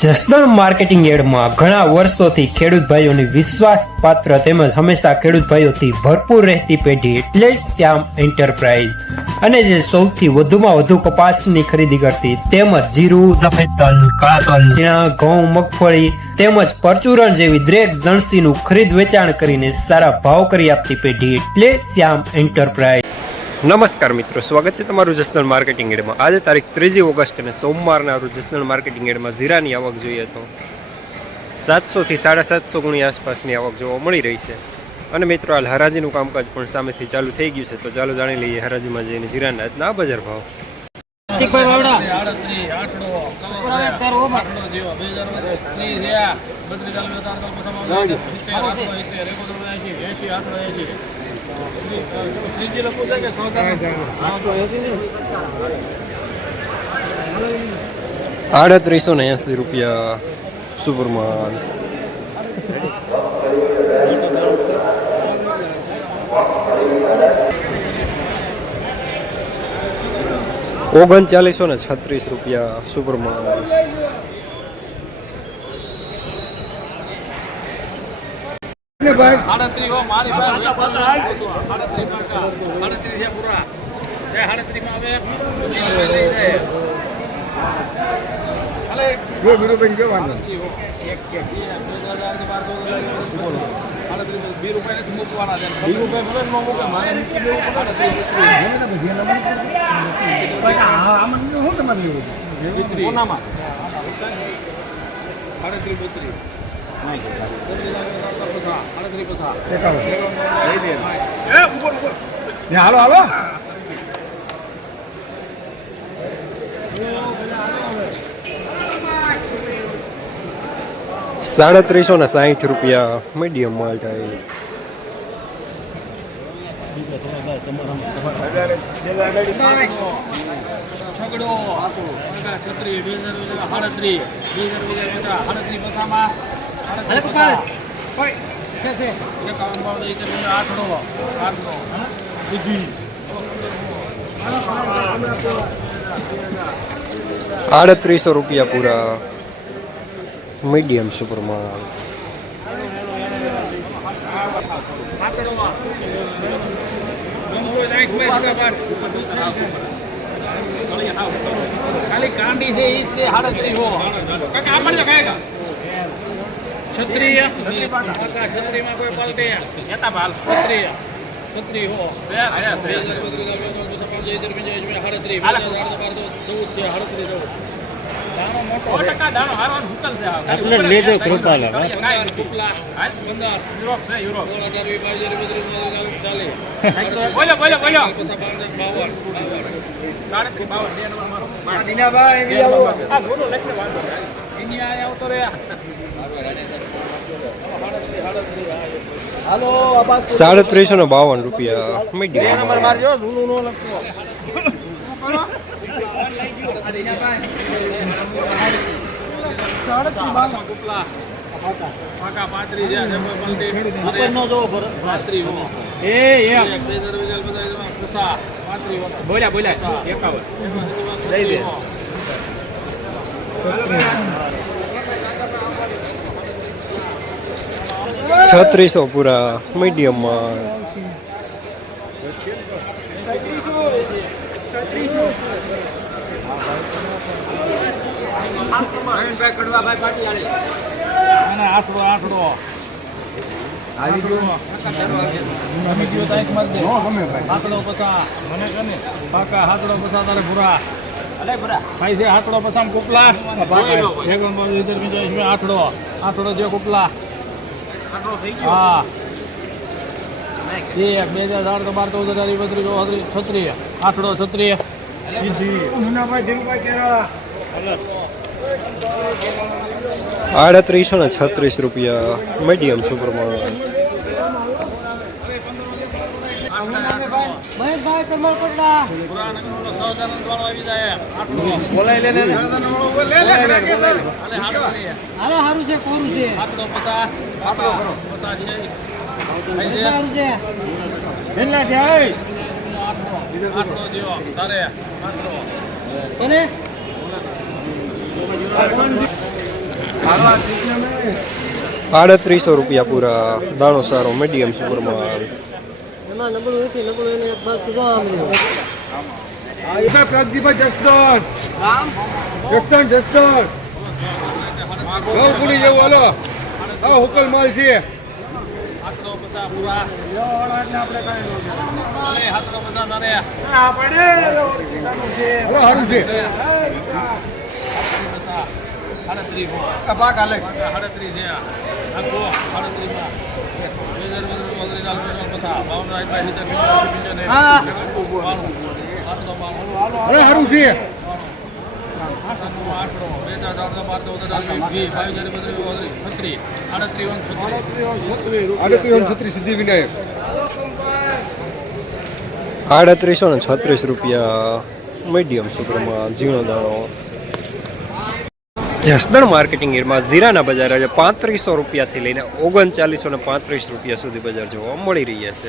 Jasdan marketing યાર્ડમાં ઘણા વર્ષોથી ખેડૂત ભાઈઓની વિશ્વાસપાત્ર તેમજ હંમેશા ખેડૂત ભાઈઓથી ભરપૂર રહેતી પેઢી એટલે શ્યામ એન્ટરપ્રાઇઝ અને જે સૌથી વધુમાં વધુ કપાસની ખરીદી કરતી તેમજ જીરું, સફેદ તલ, કાળા તલ, ચણા, ઘઉં, મગફળી તેમજ પરચુરણ જેવી દરેક જણસીનું ખરીદ વેચાણ કરીને સારા ભાવ કરી આપતી પેઢી એટલે શ્યામ એન્ટરપ્રાઇઝ। નમસ્કાર મિત્રો, સ્વાગત છે તમારું જસદણ માર્કેટિંગ યાર્ડમાં। આજે તારીખ 3 ઓગસ્ટ અને સોમવારના રોજ જસદણ માર્કેટિંગ યાર્ડમાં જીરાની આવક જોઈએ તો 700 થી 750 ગુણી આસપાસની આવક જોવા મળી રહી છે। અને મિત્રો હાલ હરાજીનું કામકાજ પણ સામેથી ચાલુ થઈ ગયું છે, તો ચાલો જાણી લઈએ હરાજીમાં જઈને જીરાના આજના બજાર ભાવ। ₹3880 સુપરમાન, ₹3936 સુપરમાન, હાલો હાલો ₹3760 મીડિયમ માલ થાય। ₹3800 પૂરા મીડિયમ સુપરમાં। ખાલી કાંડી છે ઈ તે 38 હો કાકા આ મળ્યો કાકા છત્રી કાકા છત્રીમાં કોઈ પલટે નેતા ભાલ છત્રી હો બે આયા 38 દાણો મોટો 100% દાણો હારવાન હુકલ છે આ એટલે લેજો કૃપાલા કાઈ કૃપલા હાલ બંદા યુરોપ છે યુરોપ ચાલે બોલો 52 દીનાભાઈ એવી આવો આ બોલો લખને વાંધો ઇન્ડિયા આયા આવતો રે હાલો આબાદ ₹3752 મીડિયમ નંબર મારજો ઝૂનું નો લખતો દીનાભાઈ 38 કુપલા પાકા 35 છે ને પલટી ઉપરનો જો 35 હો એ બે દરવાજા બધા પૂછા 35 બોલ્યા 51 લઈ દે 3600 પૂરા મીડિયમમાં। આઠડો આવી ગયો હાથડો પસા મને કને પાકા હાથડો પસા તારે ભૂરા અલે ભૂરા ભાઈ છે હાથડો પસામ કુપલા એકમ બાજુ ઇધર બીજો છે આઠડો જે કુપલા આઠડો થઈ ગયો હા એ 2012 32 36 આઠડો 36 સીધી મુનાભાઈ દેવભાઈ કેરા ₹3836 મીડિયમ સુપરમાં। મહેશભાઈ તમાર કોટલા બોલાઈ લે હાલો હારું છે કોરું છે આઠડો 50 આઠડો કરો 50 છે હારું છે બેનલા જાય આઠડો દેવો તારે આઠડો કોને ₹3800 પૂરા. દાણો સારો મીડિયમ સુપરમાં. એમાં નબળું નથી, નબળું એને એક બાજુ જો આમ રહ્યું. પ્રગદીભાઈ જસદણ જસદણ બહુ કુલી જેવું હાલો હા હુકલ માલ છે 850 પૂરા. અલે 750 તારે. હવે સારું છે 38 પાક હાલે 38 છે આખો 38 માં 2000 હા. હવે સારું છે 38 સિદ્ધિ વિનાયક ₹3836 મીડિયમ સુપરમાં ઝીણો દાણો. જસદણ માર્કેટિંગ એરમાં જીરાના બજાર આજે ₹3500 થી લઈને ₹3935 સુધી બજાર જોવા મળી રહ્યા છે.